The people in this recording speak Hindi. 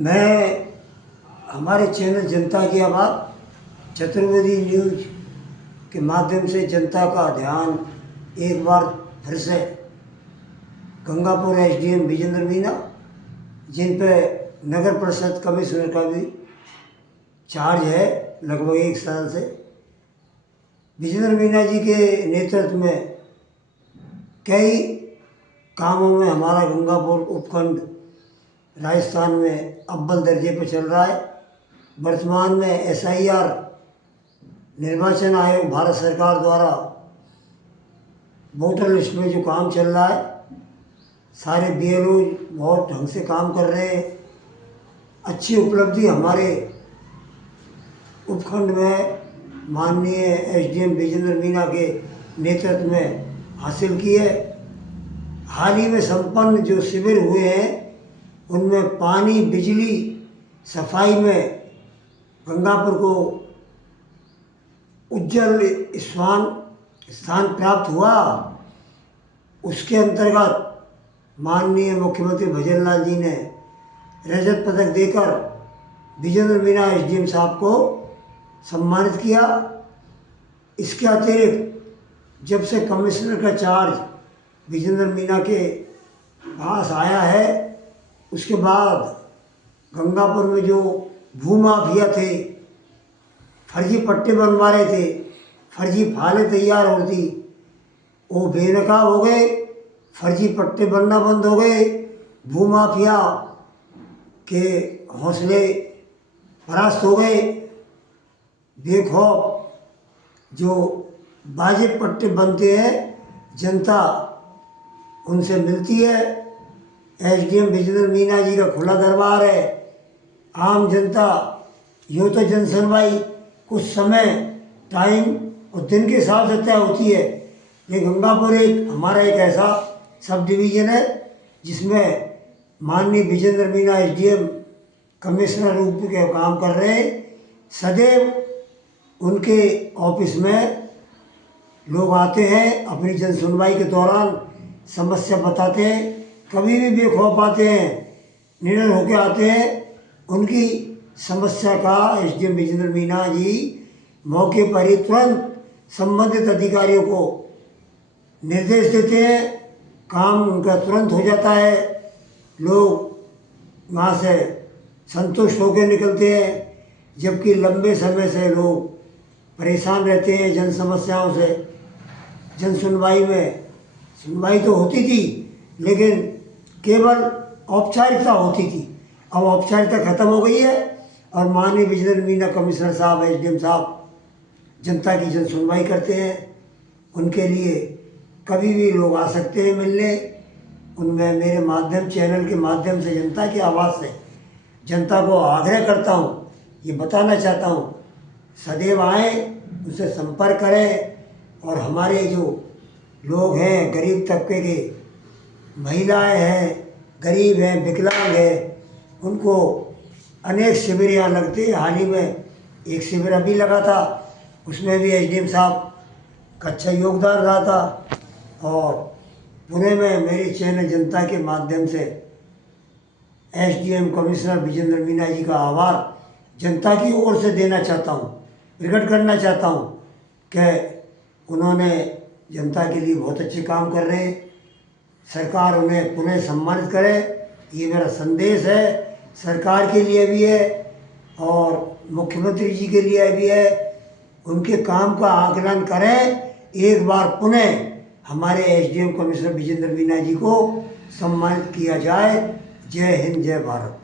मैं हमारे चैनल जनता की आवाज़ चतुर्वेदी न्यूज के माध्यम से जनता का ध्यान एक बार फिर से गंगापुर एसडीएम विजेंद्र मीना, जिन पे नगर परिषद कमिश्नर का भी चार्ज है लगभग 1 साल से, विजेंद्र मीना जी के नेतृत्व में कई कामों में हमारा गंगापुर उपखंड राजस्थान में अव्वल दर्जे पर चल रहा है। वर्तमान में एसआईआर निर्वाचन आयोग भारत सरकार द्वारा वोटर लिस्ट में जो काम चल रहा है, सारे बीएलओ बहुत ढंग से काम कर रहे हैं। अच्छी उपलब्धि हमारे उपखंड में माननीय एसडीएम विजेंद्र मीना के नेतृत्व में हासिल की है। हाल ही में संपन्न जो शिविर हुए हैं उनमें पानी, बिजली, सफाई में गंगापुर को उज्जवल स्थान प्राप्त हुआ। उसके अंतर्गत माननीय मुख्यमंत्री भजन लाल जी ने रजत पदक देकर विजेंद्र मीना एसडीएम साहब को सम्मानित किया। इसके अतिरिक्त जब से कमिश्नर का चार्ज विजेंद्र मीना के पास आया है, उसके बाद गंगापुर में जो भूमाफिया थे, फर्जी पट्टे बनवा रहे थे, फर्जी फाइलें तैयार होती, वो बेनकाब हो गए। फर्जी पट्टे बनना बंद हो गए। भूमाफिया के हौसले परास्त हो गए। बेखौफ जो वाजिब पट्टे बनते हैं, जनता उनसे मिलती है। एसडीएम विजेंद्र मीना जी का खुला दरबार है। आम जनता यूँ तो जन सुनवाई कुछ समय, टाइम और दिन के हिसाब से तय होती है, लेकिन गंगापुर हमारा एक ऐसा सब डिवीज़न है जिसमें माननीय विजेंद्र मीना एसडीएम कमिश्नर रूप के काम कर रहे हैं। सदैव उनके ऑफिस में लोग आते हैं, अपनी जन सुनवाई के दौरान समस्या बताते हैं, कभी भी बेखौफ आते हैं, निडर होकर आते हैं। उनकी समस्या का एसडीएम विजेंद्र मीना जी मौके पर ही तुरंत संबंधित अधिकारियों को निर्देश देते हैं, काम उनका तुरंत हो जाता है। लोग वहाँ से संतुष्ट होकर निकलते हैं, जबकि लंबे समय से लोग परेशान रहते हैं जन समस्याओं से। जन सुनवाई में सुनवाई तो होती थी, लेकिन केवल औपचारिकता होती थी। अब औपचारिकता खत्म हो गई है और माननीय विजेंद्र मीना कमिश्नर साहब, एसडीएम साहब जनता की जन सुनवाई करते हैं। उनके लिए कभी भी लोग आ सकते हैं मिलने। उनमें मेरे माध्यम, चैनल के माध्यम से, जनता की आवाज़ से जनता को आग्रह करता हूँ, ये बताना चाहता हूँ, सदैव आएँ, उनसे संपर्क करें। और हमारे जो लोग हैं, गरीब तबके के, महिलाएं हैं, गरीब हैं, विकलांग हैं, उनको अनेक शिविर यहाँ लगते हैं। हाल ही में एक शिविर अभी लगा था, उसमें भी एसडीएम साहब का अच्छा योगदान रहा था। और पुणे में मेरे चैनल जनता के माध्यम से एसडीएम कमिश्नर विजेंद्र मीना जी का आभार जनता की ओर से देना चाहता हूँ, प्रकट करना चाहता हूँ कि उन्होंने जनता के लिए बहुत अच्छे काम कर रहे हैं। सरकार उन्हें पुनः सम्मानित करे, ये मेरा संदेश है। सरकार के लिए भी है और मुख्यमंत्री जी के लिए भी है। उनके काम का आकलन करें, एक बार पुनः हमारे एसडीएम कमिश्नर विजेंद्र मीना जी को सम्मानित किया जाए। जय हिंद, जय भारत।